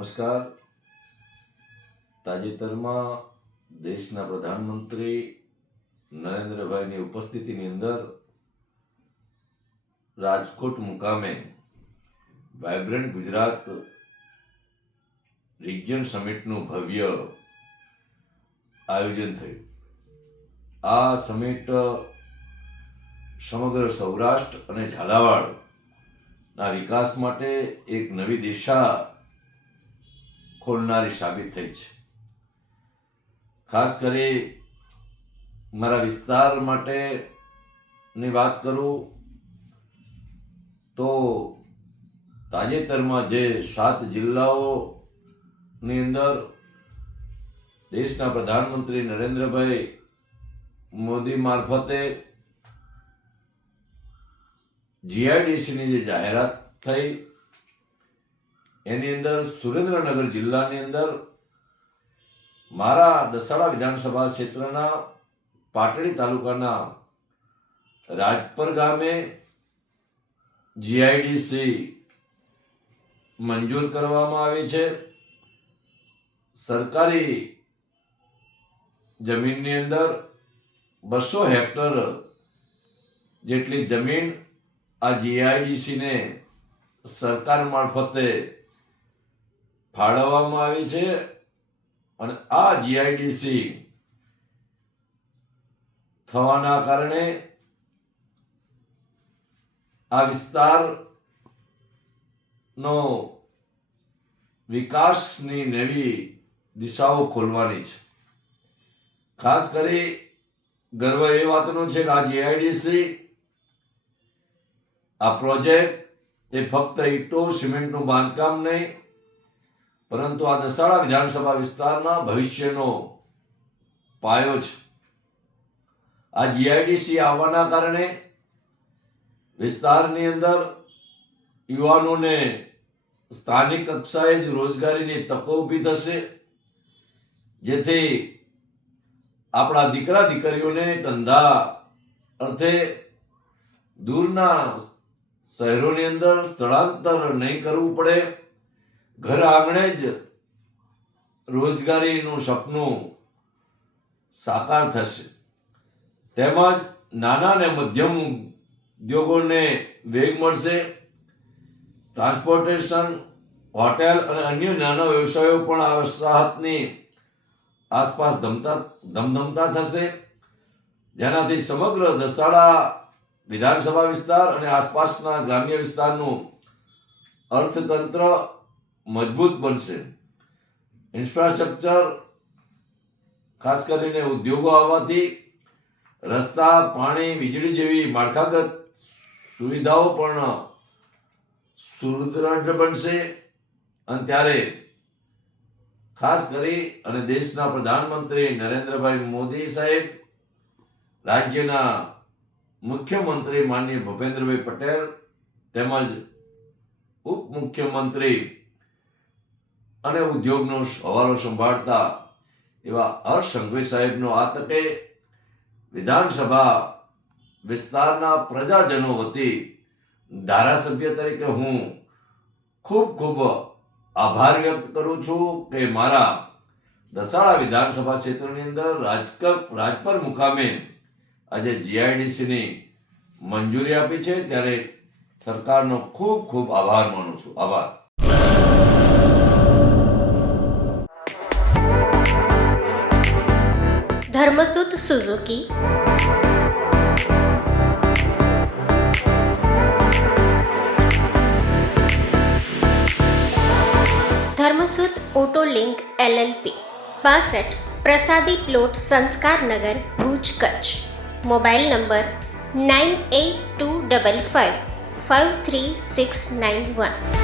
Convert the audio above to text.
નમસ્કાર. તાજેતરમાં દેશના પ્રધાનમંત્રી નરેન્દ્રભાઈની ઉપસ્થિતિની અંદર રાજકોટ મુકામે વાઇબ્રન્ટ ગુજરાત રિજિયન સમિટનું ભવ્ય આયોજન થયું. આ સમિટ સમગ્ર સૌરાષ્ટ્ર અને ઝાલાવાડના વિકાસ માટે એક નવી દિશા ખોલનારી સાબિત થઈ છે. ખાસ કરી મારા વિસ્તાર માટેની વાત કરું તો તાજેતરમાં જે 7 જિલ્લાઓની અંદર દેશના પ્રધાનમંત્રી નરેન્દ્રભાઈ મોદી મારફતે જીઆઈડીસીની જે જાહેરાત થઈ એની અંદર સુરેન્દ્રનગર જિલ્લાની અંદર મારા દસાડા વિધાનસભા ક્ષેત્રના પાટડી તાલુકાના રાજપર ગામે જીઆઈડીસી મંજૂર કરવામાં આવી છે. સરકારી જમીનની અંદર 200 હેક્ટર જેટલી જમીન આ જીઆઈડીસીને સરકાર મારફતે ફાળવવામાં આવી છે અને આ જીઆઈડીસી થવાના કારણે આ વિસ્તારનો વિકાસની નવી દિશાઓ ખોલવાની છે. ખાસ કરી ગર્વ એ વાતનો છે કે આ જીઆઈડીસી આ પ્રોજેક્ટ એ ફક્ત ઈંટો સિમેન્ટનું બાંધકામ નહીં પરંતુ આ દસાડા વિધાનસભા વિસ્તારના ભવિષ્યનો પાયો છે. આ જીઆઈડીસી આવવાના કારણે વિસ્તારની અંદર યુવાનોને સ્થાનિક કક્ષાએ જ રોજગારીની તકો ઊભી થશે, જેથી આપણા દીકરા દીકરીઓને ધંધા અર્થે દૂરના શહેરોની અંદર સ્થળાંતર નહીં કરવું પડે, ઘર આંગણે જ રોજગારીનું સપનું સાકાર થશે. તેમજ નાના અને મધ્યમ ઉદ્યોગોને વેગ મળશે. ટ્રાન્સપોર્ટેશન, હોટેલ અને અન્ય નાના વ્યવસાયો પણ આ વસાહતની આસપાસ ધમધમતા થશે, જેનાથી સમગ્ર દસાડા વિધાનસભા વિસ્તાર અને આસપાસના ગ્રામ્ય વિસ્તારનું અર્થતંત્ર મજબૂત બનશે. ઇન્ફ્રાસ્ટ્રક્ચર ખાસ કરીને ઉદ્યોગો આવવાથી રસ્તા, પાણી, વીજળી જેવી માળખાગત સુવિધાઓ પણ સુદૃઢ બનશે. અને ત્યારે ખાસ કરી અને દેશના પ્રધાનમંત્રી નરેન્દ્રભાઈ મોદી સાહેબ, રાજ્યના મુખ્યમંત્રી માનનીય ભૂપેન્દ્રભાઈ પટેલ તેમજ ઉપમુખ્યમંત્રી અને ઉદ્યોગનો હવાલો સંભાળતા એવા હર્ષ સંઘવી સાહેબનો આ તકે વિધાનસભા વિસ્તારના પ્રજાજનો વતી ધારાસભ્ય તરીકે હું ખૂબ ખૂબ આભાર વ્યક્ત કરું છું કે મારા દસાડા વિધાનસભા ક્ષેત્રની અંદર રાજપર મુકામે આજે જીઆઈડીસીની મંજૂરી આપી છે, ત્યારે સરકારનો ખૂબ ખૂબ આભાર માનું છું. આભાર. Dharmasut Suzuki, Dharmasut auto link LLP 62 પ્રસાદી plot, Sanskarnagar, Bhuj, Kutch. Mobile number 9825553691.